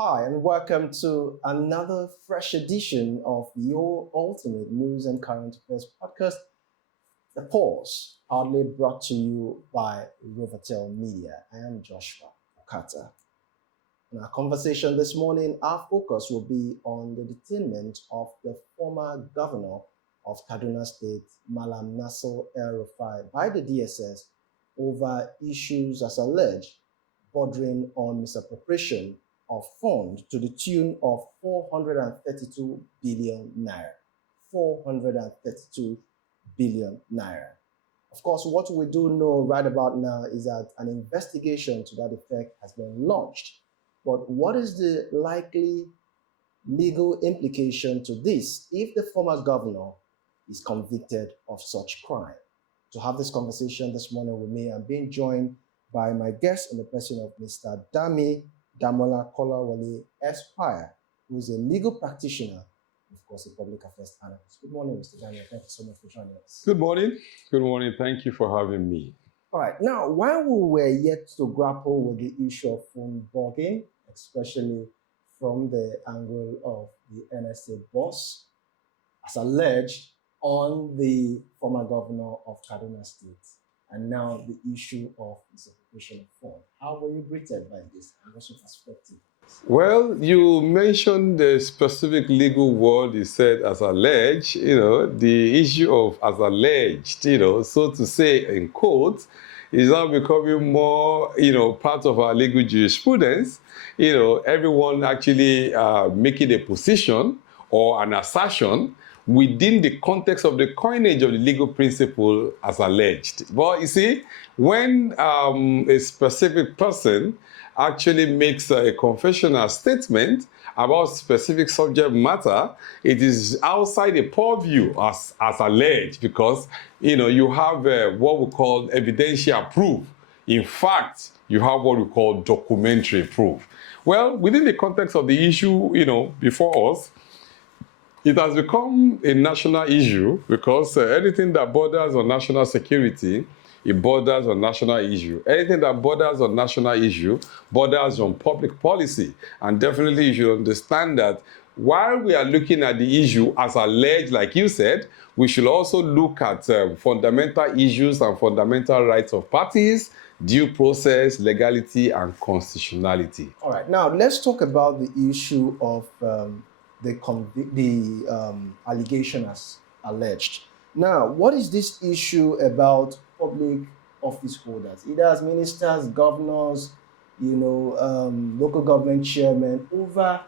Hi, and welcome to another fresh edition of your ultimate news and current affairs podcast, The Pause, proudly brought to you by Rovatel Media. I am Joshua Okata. In our conversation this morning, our focus will be on the detainment of the former governor of Kaduna State, Malam Nasir El-Rufai, by the DSS over issues as alleged bordering on misappropriation of funds to the tune of 432 billion naira. 432 billion naira. Of course, what we do know right about now is that an investigation to that effect has been launched. But what is the likely legal implication to this if the former governor is convicted of such crime? To have this conversation this morning with me, I'm being joined by my guest in the person of Mr. Dami Damola Kolawole Esquire, who is a legal practitioner, of course, a public affairs analyst. Good morning, Mr. Daniel. Thank you so much for joining us. Good morning. Good morning. Thank you for having me. All right. Now, while we were yet to grapple with the issue of phone bugging, especially from the angle of the NSA boss, as alleged on the former governor of Kaduna State, and now the issue of misappropriation of funds. How were you greeted by this, and what's your perspective? Well, you mentioned the specific legal word you said as alleged, the issue of as alleged, so to say in quotes, is now becoming more, part of our legal jurisprudence. Everyone actually making a position or an assertion within the context of the coinage of the legal principle as alleged. But you see, when a specific person actually makes a confessional statement about specific subject matter, it is outside the purview as alleged, because you have what we call evidential proof. In fact, you have what we call documentary proof. Well, within the context of the issue, before us, it has become a national issue because anything that borders on national security, it borders on national issue. Anything that borders on national issue borders on public policy. And definitely you should understand that while we are looking at the issue as alleged, like you said, we should also look at fundamental issues and fundamental rights of parties, due process, legality, and constitutionality. All right, now let's talk about the issue of the allegation as alleged. Now, what is this issue about public office holders, either as ministers, governors, local government chairmen, over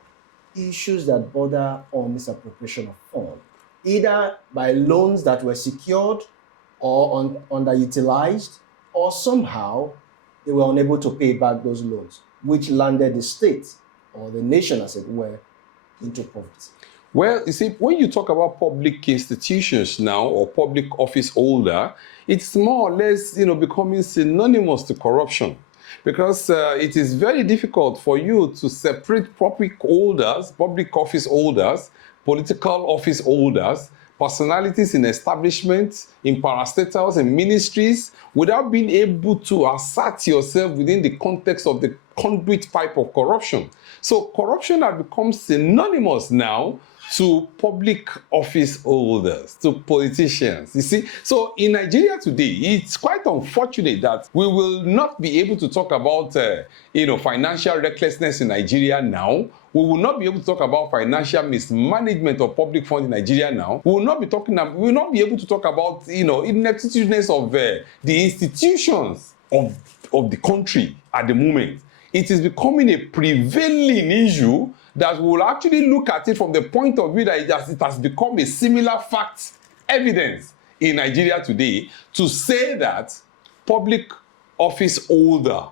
issues that border on misappropriation of funds, either by loans that were secured or underutilized, or somehow they were unable to pay back those loans, which landed the state or the nation, as it were, into poverty? Well, you see, when you talk about public institutions now or public office holder, it's more or less, becoming synonymous to corruption, because it is very difficult for you to separate public office holders, political office holders, personalities in establishments, in parastatals, and ministries, without being able to assert yourself within the context of the conduit pipe of corruption. So corruption has become synonymous now to public office holders, to politicians. You see, so in Nigeria today, it's quite unfortunate that we will not be able to talk about, financial recklessness in Nigeria now. We will not be able to talk about financial mismanagement of public funds in Nigeria now. We will not be able to talk about, ineptitudeness of the institutions of the country at the moment. It is becoming a prevailing issue that we will actually look at it from the point of view that it has become a similar fact evidence in Nigeria today to say that public office holder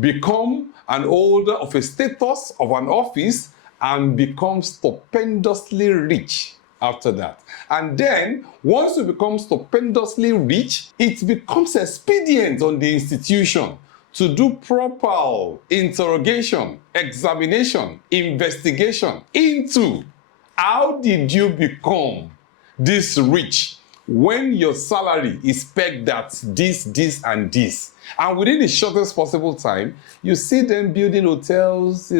become an holder of a status of an office and become stupendously rich after that. And then, once you become stupendously rich, it becomes expedient on the institution to do proper interrogation, examination, investigation into how did you become this rich when your salary is pegged at this, and this, and within the shortest possible time, you see them building hotels,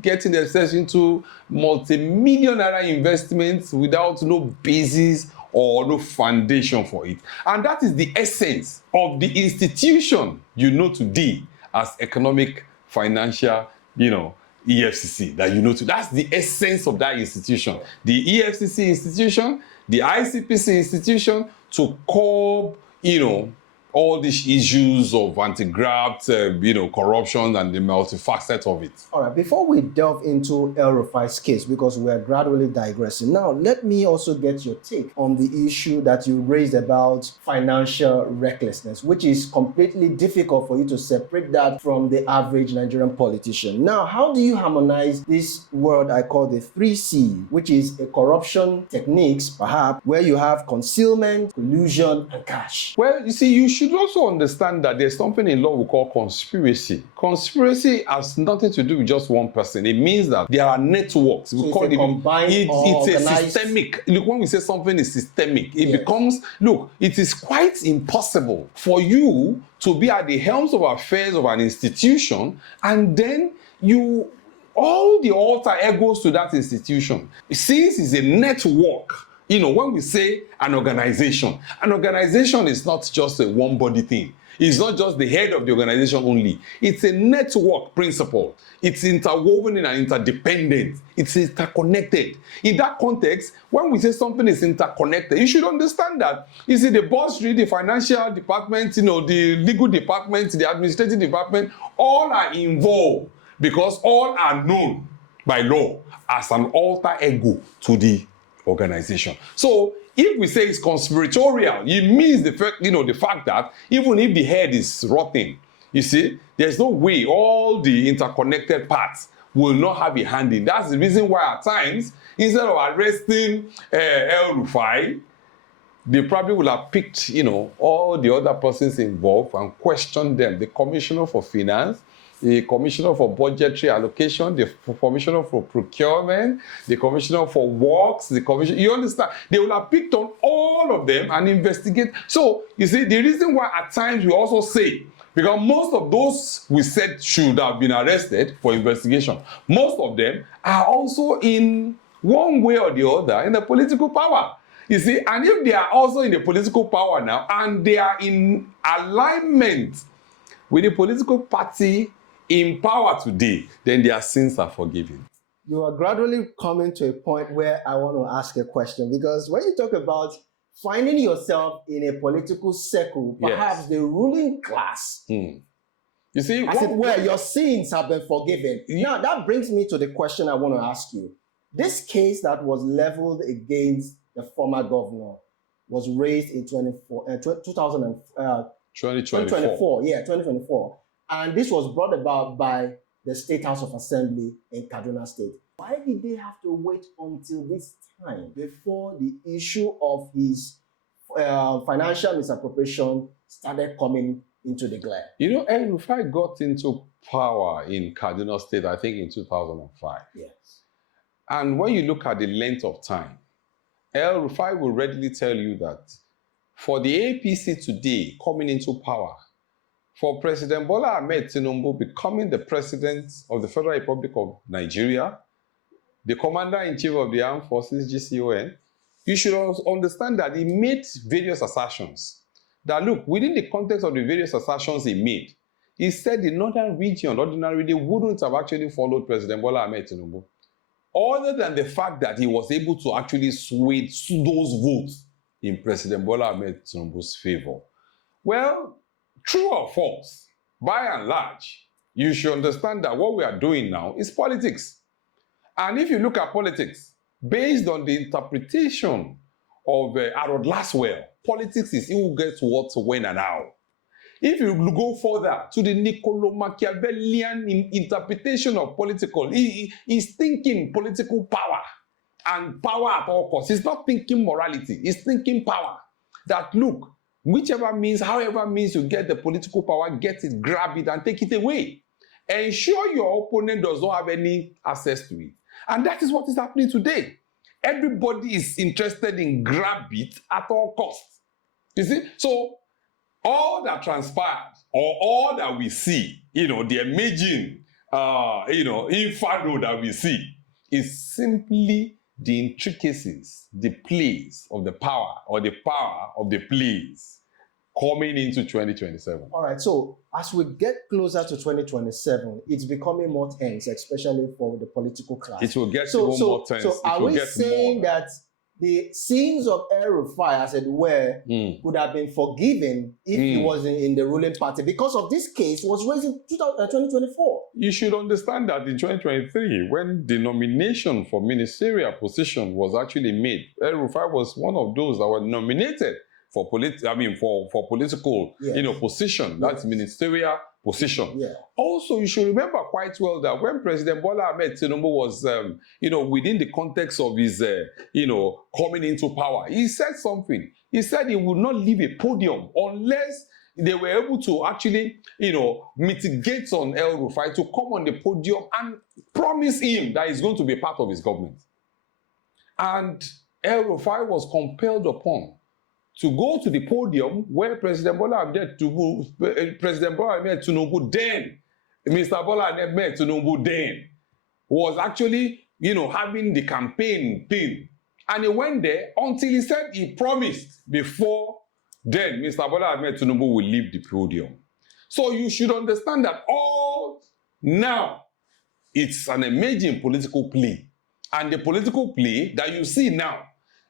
getting themselves into multi-million naira investments without no basis or no foundation for it. And that is the essence of the institution today as economic, financial, EFCC that that's the essence of that institution. The EFCC institution, the ICPC institution, to curb, all these issues of anti-graft, corruption and the multifaceted of it. All right, before we delve into El-Rufai's case, because we are gradually digressing, now let me also get your take on the issue that you raised about financial recklessness, which is completely difficult for you to separate that from the average Nigerian politician. Now, how do you harmonize this word I call the 3C, which is a corruption techniques, perhaps, where you have concealment, collusion, and cash? Well, you see, you should also understand that there's something in law we call conspiracy. Conspiracy has nothing to do with just one person. It means that there are networks. So it's a systemic. Look, when we say something is systemic, it becomes, it is quite impossible for you to be at the helms of affairs of an institution and then all the alter egos to that institution. Since it's a network, when we say an organization is not just a one-body thing. It's not just the head of the organization only. It's a network principle. It's interwoven and interdependent. It's interconnected. In that context, when we say something is interconnected, you should understand that. You see, the bursary, the financial department, the legal department, the administrative department, all are involved because all are known by law as an alter ego to the organization. So if we say it's conspiratorial, it means the fact that even if the head is rotten, you see, there's no way all the interconnected parts will not have a hand in. That's the reason why at times, instead of arresting El-Rufai, they probably will have picked, all the other persons involved and questioned them. The Commissioner for Finance, the Commissioner for Budgetary Allocation, the Commissioner for Procurement, the Commissioner for Works, you understand? They will have picked on all of them and investigate. So, you see, the reason why at times we also say, because most of those we said should have been arrested for investigation, most of them are also in one way or the other in the political power. You see, and if they are also in the political power now and they are in alignment with the political party in power today, then their sins are forgiven. You are gradually coming to a point where I want to ask a question, because when you talk about finding yourself in a political circle, perhaps the ruling class, you see, where your sins have been forgiven. Now, that brings me to the question I want to ask you. This case that was leveled against the former governor was raised in 2024. And this was brought about by the State House of Assembly in Kaduna State. Why did they have to wait until this time before the issue of his financial misappropriation started coming into the glare? El-Rufai got into power in Kaduna State, I think, in 2005. Yes. And when you look at the length of time, El-Rufai will readily tell you that for the APC today coming into power, for President Bola Ahmed Tinubu becoming the president of the Federal Republic of Nigeria, the commander-in-chief of the armed forces, GCON, you should understand that he made various assertions. That look, within the context of the various assertions he made, he said the northern region ordinarily wouldn't have actually followed President Bola Ahmed Tinubu, other than the fact that he was able to actually sway those votes in President Bola Ahmed Tinubu's favor. Well, true or false, by and large, you should understand that what we are doing now is politics. And if you look at politics, based on the interpretation of Harold Laswell, politics is who gets what, when, and how. If you go further to the Niccolo-Machiavellian interpretation of political, he's thinking political power and power at all costs. He's not thinking morality, he's thinking power. That look, whichever means, however means you get the political power, get it, grab it, and take it away. Ensure your opponent does not have any access to it. And that is what is happening today. everybody is interested in grab it at all costs. You see? So all that transpired, or all that we see, the emerging, inferno that we see, is simply the intricacies, the plays of the power, or the power of the plays coming into 2027. All right, so as we get closer to 2027, it's becoming more tense, especially for the political class. It will get even more tense. So are we saying that the sins of El-Rufai, as it were, could have been forgiven if he was in the ruling party because of this case was raised in 2024? You should understand that in 2023, when the nomination for ministerial position was actually made, El-Rufai was one of those that were nominated for political, position. That's ministerial position. Yeah. Also, you should remember quite well that when President Bola Ahmed Tinubu was, within the context of his, coming into power, he said something. He said he would not leave a podium unless they were able to actually, mitigate on El-Rufai to come on the podium and promise him that he's going to be part of his government. And El-Rufai was compelled upon to go to the podium where President Bola Ahmed Tinubu then, Mr. Bola Ahmed Tinubu then, was actually, having the campaign thing. And he went there until he said he promised before then Mr. Bola Ahmed Tinubu will leave the podium. So you should understand that all now, it's an emerging political play. And the political play that you see now,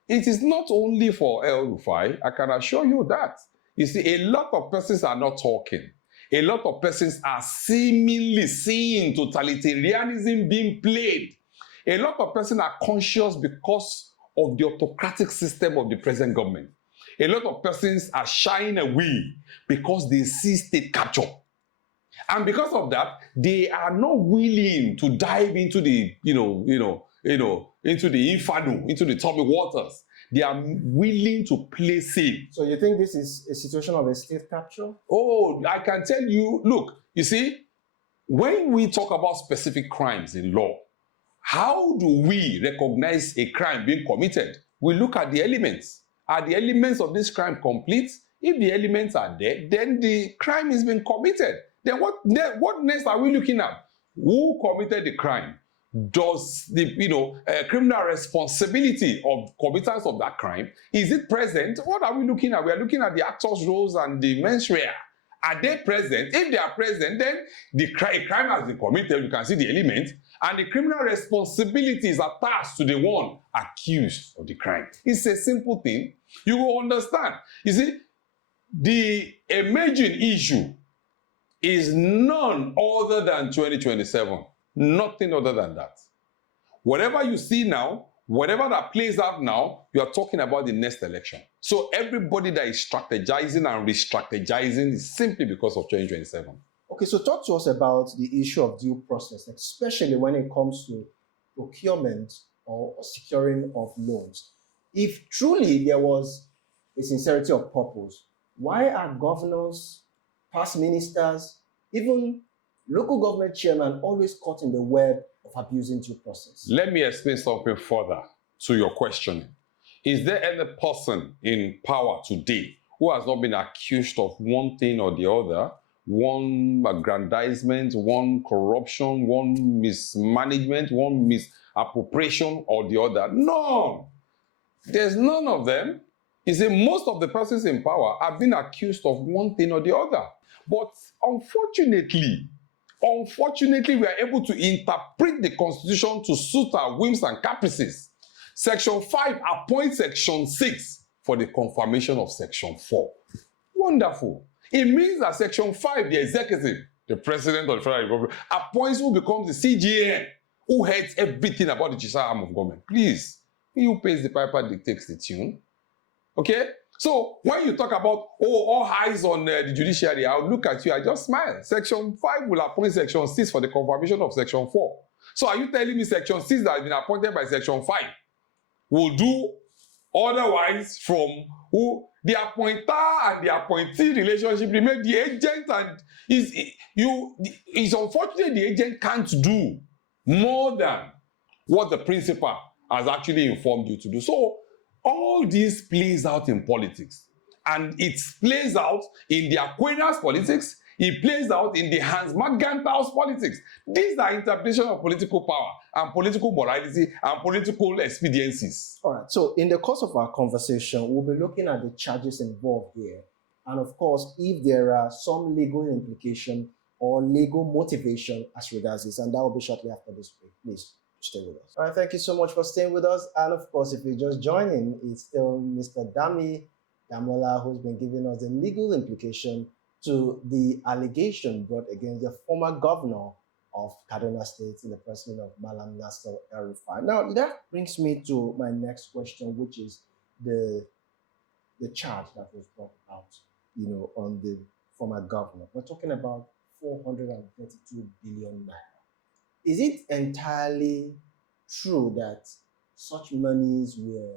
it is not only for El-Rufai, I can assure you that. You see, a lot of persons are not talking. A lot of persons are seemingly seeing totalitarianism being played. A lot of persons are conscious because of the autocratic system of the present government. A lot of persons are shying away because they see state capture. And because of that, they are not willing to dive into the, into the inferno, into the turbid waters. They are willing to play safe. So you think this is a situation of a state capture? Oh, I can tell you, look, you see, when we talk about specific crimes in law, how do we recognize a crime being committed? We look at the elements. Are the elements of this crime complete? If the elements are there, then the crime has been committed. Then what next are we looking at? Who committed the crime? Does the criminal responsibility of committance of that crime, is it present? What are we looking at? We are looking at the actors' roles and the mens rea. Are they present? If they are present, then the crime has been committed. You can see the element, and the criminal responsibility is attached to the one accused of the crime. It's a simple thing. You will understand. You see, the emerging issue is none other than 2027. Nothing other than that. Whatever you see now, whatever that plays out now, you are talking about the next election. So everybody that is strategizing and re-strategizing is simply because of 2027. Okay, so talk to us about the issue of due process, especially when it comes to procurement or securing of loans. If truly there was a sincerity of purpose, why are governors, past ministers, even local government chairman always caught in the web of abusing due process? Let me explain something further to your questioning. Is there any person in power today who has not been accused of one thing or the other, one aggrandizement, one corruption, one mismanagement, one misappropriation or the other? None. There's none of them. You see, most of the persons in power have been accused of one thing or the other. But unfortunately, we are able to interpret the Constitution to suit our whims and caprices. Section 5 appoints Section 6 for the confirmation of Section 4. Wonderful. It means that Section 5, the executive, the president of the Federal Republic, appoints who becomes the CGN, who heads everything about the judicial arm of government. Please, he who pays the piper dictates the tune. Okay? So when you talk about, all eyes on the judiciary, I'll look at you, I just smile. Section 5 will appoint Section 6 for the confirmation of Section 4. So are you telling me Section 6 that has been appointed by Section 5 will do otherwise from who the appointer and the appointee relationship remain? The agent and it's unfortunate the agent can't do more than what the principal has actually informed you to do. So all this plays out in politics, and it plays out in the Aquinas politics. It plays out in the Hans Mergenthal's politics. These are interpretations of political power and political morality and political expediencies. All right. So in the course of our conversation, we'll be looking at the charges involved here. And of course, if there are some legal implication or legal motivation as regards this, and that will be shortly after this break. Please stay with us. All right. Thank you so much for staying with us. And of course, if you're just joining, it's still Mr. Damola who's been giving us the legal implication to the allegation brought against the former governor of Kaduna State in the person of Malam Nasir El-Rufai. Now, that brings me to my next question, which is the charge that was brought out, on the former governor. We're talking about 432 billion naira. Is it entirely true that such monies were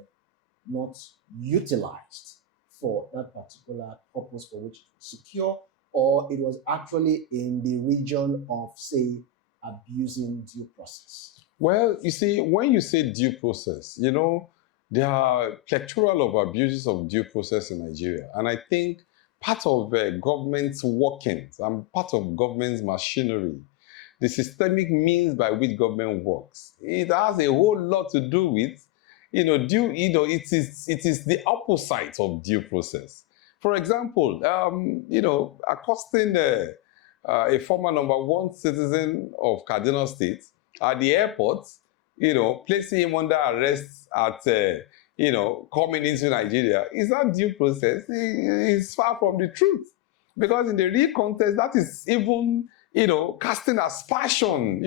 not utilized for that particular purpose for which it was secure, or it was actually in the region of, say, abusing due process? Well, you see, when you say due process, there are plethora of abuses of due process in Nigeria. And I think part of government's workings and part of government's machinery, the systemic means by which government works, it has a whole lot to do with it is the opposite of due process. For example, accosting a former #1 citizen of Kaduna State at the airport, placing him under arrest at, coming into Nigeria, is not due process. It's far from the truth. Because in the real context, that is even, casting aspersion,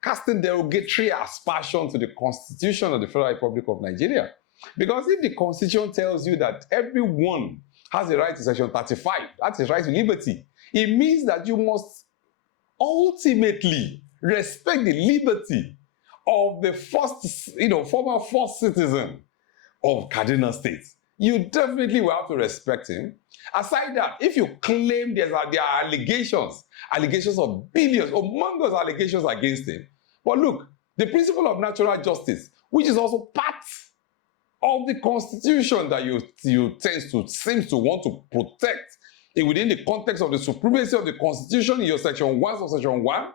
casting derogatory aspersion to the Constitution of the Federal Republic of Nigeria. Because if the Constitution tells you that everyone has a right to Section 35, that's a right to liberty, it means that you must ultimately respect the liberty of the former first citizen of Kaduna State. You definitely will have to respect him. Aside that, if you claim there are allegations of billions, humongous allegations against him, but look, the principle of natural justice, which is also part of the Constitution that you seems to want to protect within the context of the supremacy of the Constitution in your Section 1 of Section 1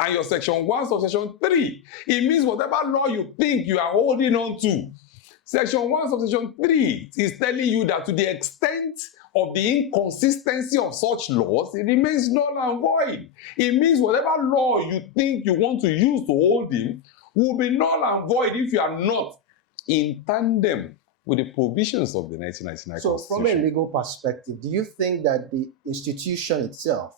and your Section 1 of Section 3. It means whatever law you think you are holding on to, Section 1 of Section 3 is telling you that to the extent of the inconsistency of such laws, it remains null and void. It means whatever law you think you want to use to hold him will be null and void if you are not in tandem with the provisions of the 1999 So Constitution. from a legal perspective, do you think that the institution itself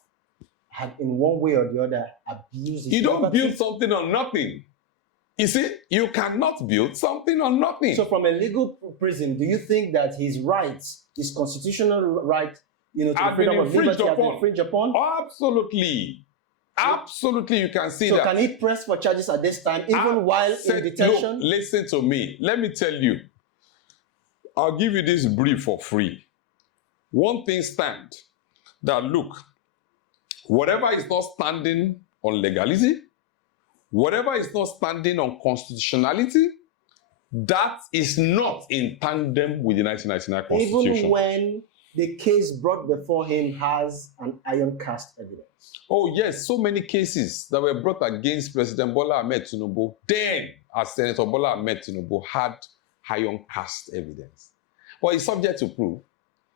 had in one way or the other abused its You don't liberty? build something on nothing. You see, you cannot build something on nothing. So from a legal prism, do you think that his rights, his constitutional right, to the freedom of liberty has been infringed upon? Absolutely. Absolutely, you can see so that. So can he press for charges at this time, even while in detention? Look, listen to me. Let me tell you. I'll give you this brief for free. One thing stand, that look, whatever is not standing on legality, whatever is not standing on constitutionality, that is not in tandem with the 1999 Constitution. Even when the case brought before him has an iron cast evidence. Oh yes, so many cases that were brought against President Bola Ahmed Tinubu, then as Senator Bola Ahmed Tinubu had iron cast evidence. But it's subject to proof.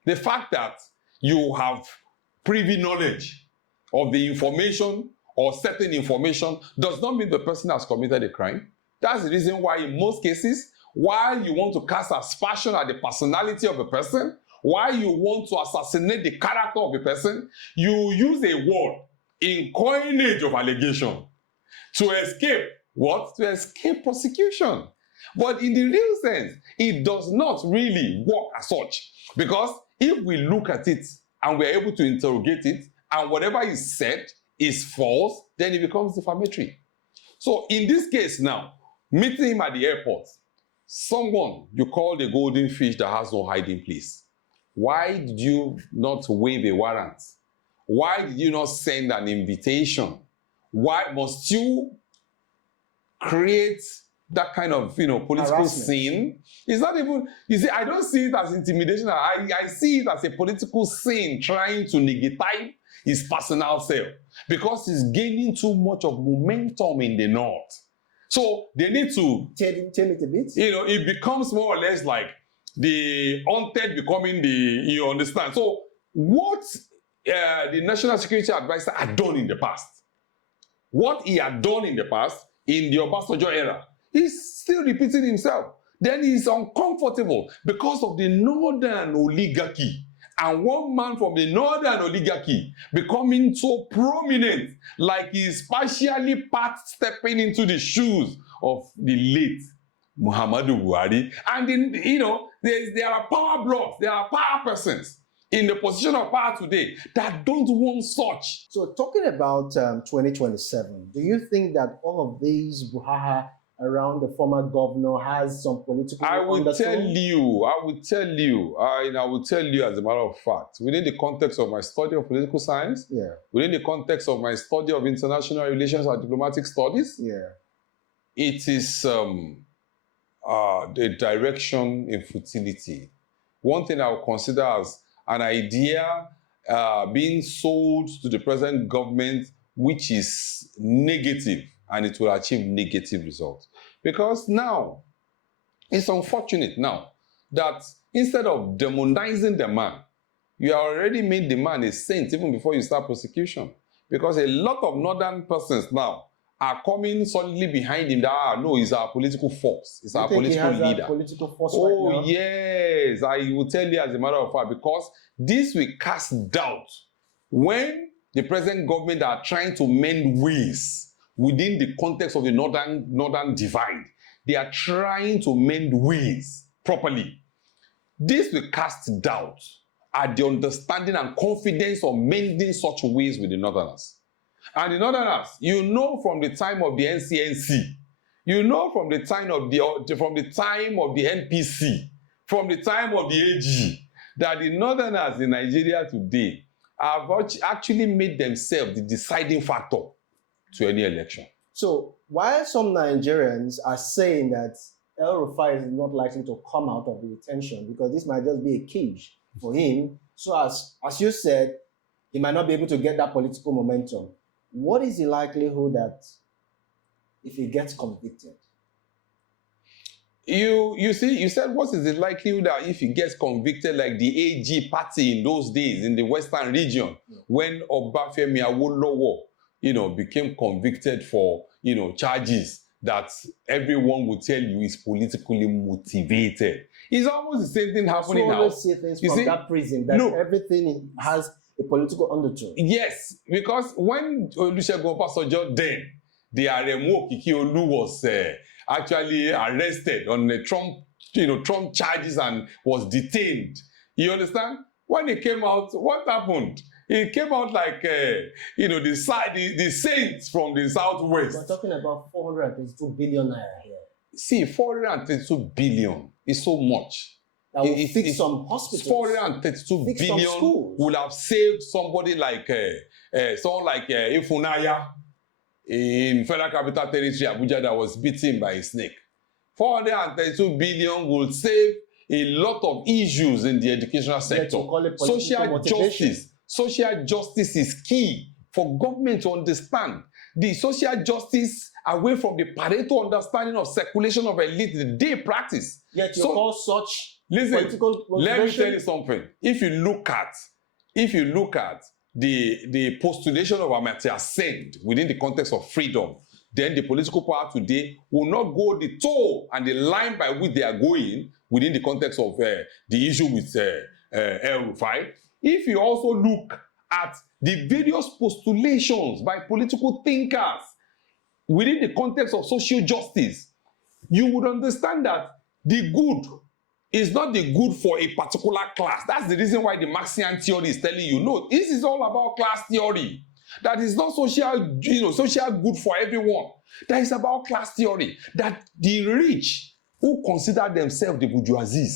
The fact that you have privy knowledge of the information or certain information does not mean the person has committed a crime. That's the reason why in most cases, while you want to cast aspersion at the personality of a person, while you want to assassinate the character of a person, you use a word in coinage of allegation to escape what? To escape prosecution. But in the real sense, it does not really work as such. Because if we look at it and we're able to interrogate it, and whatever is said is false, then it becomes defamatory. So in this case now, meeting him at the airport, someone you call the golden fish that has no hiding place. Why did you not waive a warrant? Why did you not send an invitation? Why must you create that kind of, political Harassment. scene. It's not even, you see, I don't see it as intimidation. I see it as a political scene trying to negate his personal self because he's gaining too much of momentum in the north. So they need to Tell it a bit. it becomes more or less like the haunted becoming the, you understand. So what the National Security Advisor had done in the past, what he had done in the past, in the Obasanjo era, he's still repeating himself. Then he's uncomfortable because of the northern oligarchy. And one man from the northern oligarchy becoming so prominent, like he's partially part stepping into the shoes of the late Muhammadu Buhari. And there are power blocks, there are power persons in the position of power today that don't want such. So talking about 2027, do you think that all of these brouhaha around the former governor has some political I will undertone? tell you, I will tell you as a matter of fact, within the context of my study of political science, within the context of my study of international relations and diplomatic studies, it is the direction in futility. One thing I will consider as an idea being sold to the present government which is negative, and it will achieve negative results. Because now, it's unfortunate now that instead of demonizing the man, you already made the man a saint even before you start prosecution. Because a lot of northern persons now are coming solidly behind him that, no, he's our political force. He's our political leader. That political force oh, right now? Yes. I will tell you as a matter of fact, because this will cast doubt when the present government are trying to mend ways within the context of the northern divide. They are trying to mend ways properly. This will cast doubt at the understanding and confidence of mending such ways with the northerners. And the northerners, from the time of the NCNC, from the time of the NPC, from the time of the AG, that the northerners in Nigeria today have actually made themselves the deciding factor to any election. So while some Nigerians are saying that El-Rufai is not likely to come out of the detention because this might just be a cage for him, so as you said, he might not be able to get that political momentum. What is the likelihood that if he gets convicted? You said what is the likelihood that if he gets convicted like the AG party in those days in the Western region, when Obafemi Awolowo became convicted for, charges that everyone would tell you is politically motivated. It's almost the same thing happening now. See things from that prison, that everything has a political undertone. Yes, because when Olusegun Obasanjo then, the Aremu Okikiolu was actually arrested on the Trump charges and was detained. You understand? When he came out, what happened? He came out like, the saints from the southwest. We're talking about 432 billion naira here. See, 432 billion is so much. That will fix some hospitals. 432 billion would have saved somebody like someone like Ifunaya in Federal Capital Territory, Abuja, that was beaten by a snake. 432 billion will save a lot of issues in the educational sector. Social justice is key for government to understand. The social justice away from the Pareto understanding of circulation of elite, the day practice. Yet you call such political motivation? Let me tell you something. If you look at the postulation of Amartya Sen within the context of freedom, then the political power today will not go the toll and the line by which they are going within the context of the issue with El-Rufai. If you also look at the various postulations by political thinkers within the context of social justice, you would understand that the good is not the good for a particular class. That's the reason why the Marxian theory is telling you, no, this is all about class theory. That is not social, social good for everyone. That is about class theory. That the rich who consider themselves the bourgeoisie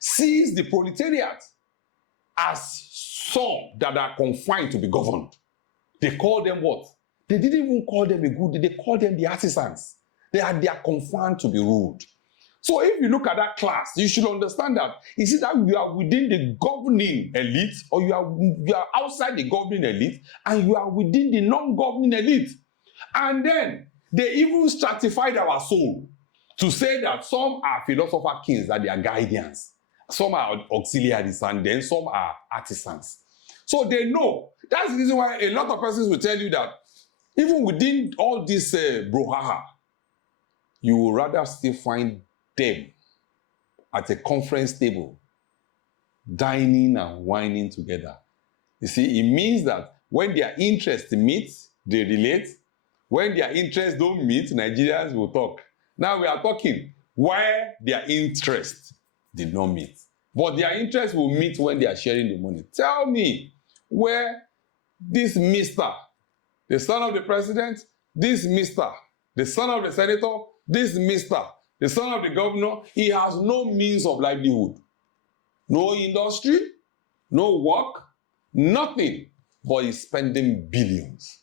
sees the proletariat as some that are confined to be governed. They call them what? They didn't even call them a good, they call them the artisans. They are confined to be ruled. So if you look at that class, you should understand that is it that you are within the governing elite or you are outside the governing elite and you are within the non-governing elite. And then they even stratified our soul to say that some are philosopher kings, that they are guardians, some are auxiliaries, and then some are artisans. So they know. That's the reason why a lot of persons will tell you that even within all this brouhaha, you will rather still find them at a conference table, dining and whining together. You see, it means that when their interests meet, they relate. When their interests don't meet, Nigerians will talk. Now we are talking where their interests did not meet. But their interests will meet when they are sharing the money. Tell me where this Mr., the son of the president, this Mr., the son of the senator, this Mr., the son of the governor, he has no means of livelihood. No industry, no work, nothing, but he's spending billions.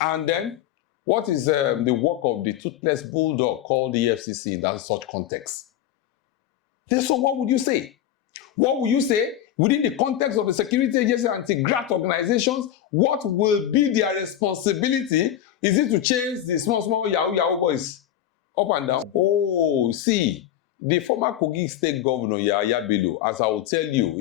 And then, what is the work of the toothless bulldog called the EFCC in that such context? So what would you say? What would you say within the context of the security agency anti-graft organizations? What will be their responsibility? Is it to change the small Yahoo boys up and down? Oh, see, the former Kogi State Governor Yahaya Bello, as I will tell you,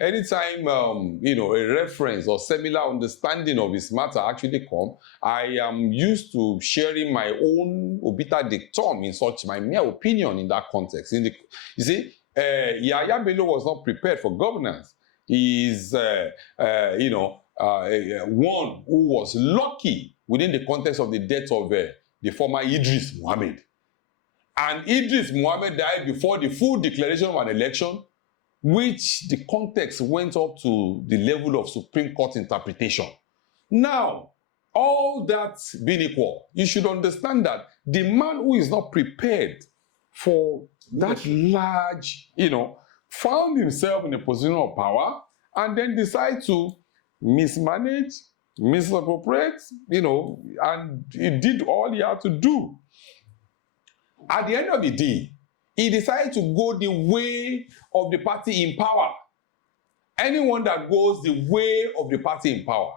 anytime a reference or similar understanding of his matter actually come, I am used to sharing my own obiter dictum in such my mere opinion in that context. You see, Yahaya Bello was not prepared for governance. He is one who was lucky within the context of the death of the former Idris Muhammad. And Idris Muhammad died before the full declaration of an election, which the context went up to the level of Supreme Court interpretation. Now, all that being equal, you should understand that the man who is not prepared for that large, found himself in a position of power and then decide to mismanage, misappropriate, and he did all he had to do. At the end of the day, he decided to go the way of the party in power. Anyone that goes the way of the party in power,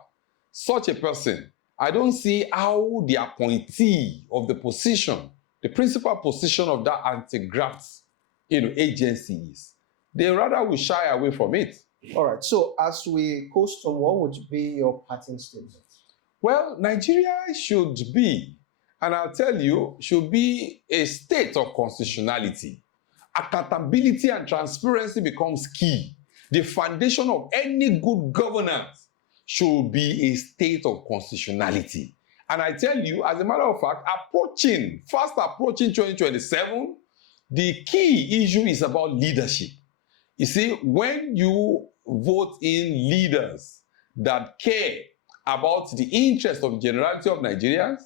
such a person, I don't see how the appointee of the position, the principal position of that anti-graft agency is. They rather will shy away from it. All right. So as we post on, what would be your parting statement? Well, Nigeria should be, and I'll tell you, should be a state of constitutionality. Accountability and transparency becomes key. The foundation of any good governance should be a state of constitutionality. And I tell you, as a matter of fact, fast approaching 2027, the key issue is about leadership. You see, when you vote in leaders that care about the interest of the generality of Nigerians,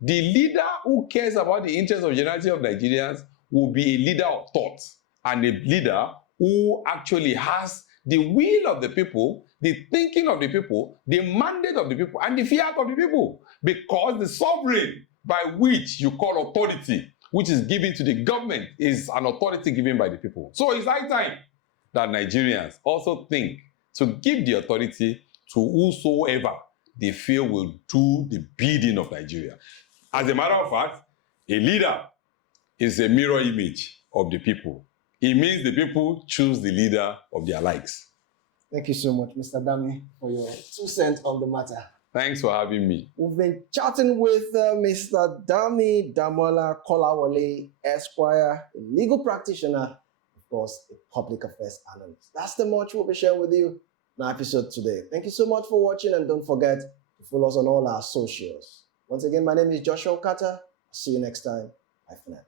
the leader who cares about the interest of the generality of Nigerians will be a leader of thought and a leader who actually has the will of the people, the thinking of the people, the mandate of the people, and the fiat of the people. Because the sovereign by which you call authority, which is given to the government, is an authority given by the people. So it's high time that Nigerians also think to give the authority to whosoever they feel will do the bidding of Nigeria. As a matter of fact, a leader is a mirror image of the people. It means the people choose the leader of their likes. Thank you so much, Mr. Dami, for your 2 cents on the matter. Thanks for having me. We've been chatting with Mr. Dami Damola Kolawole, Esquire, a legal practitioner, of course, a public affairs analyst. That's the much we'll be sharing with you in our episode today. Thank you so much for watching, and don't forget to follow us on all our socials. Once again, my name is Joshua Okata. I'll see you next time. Bye for now.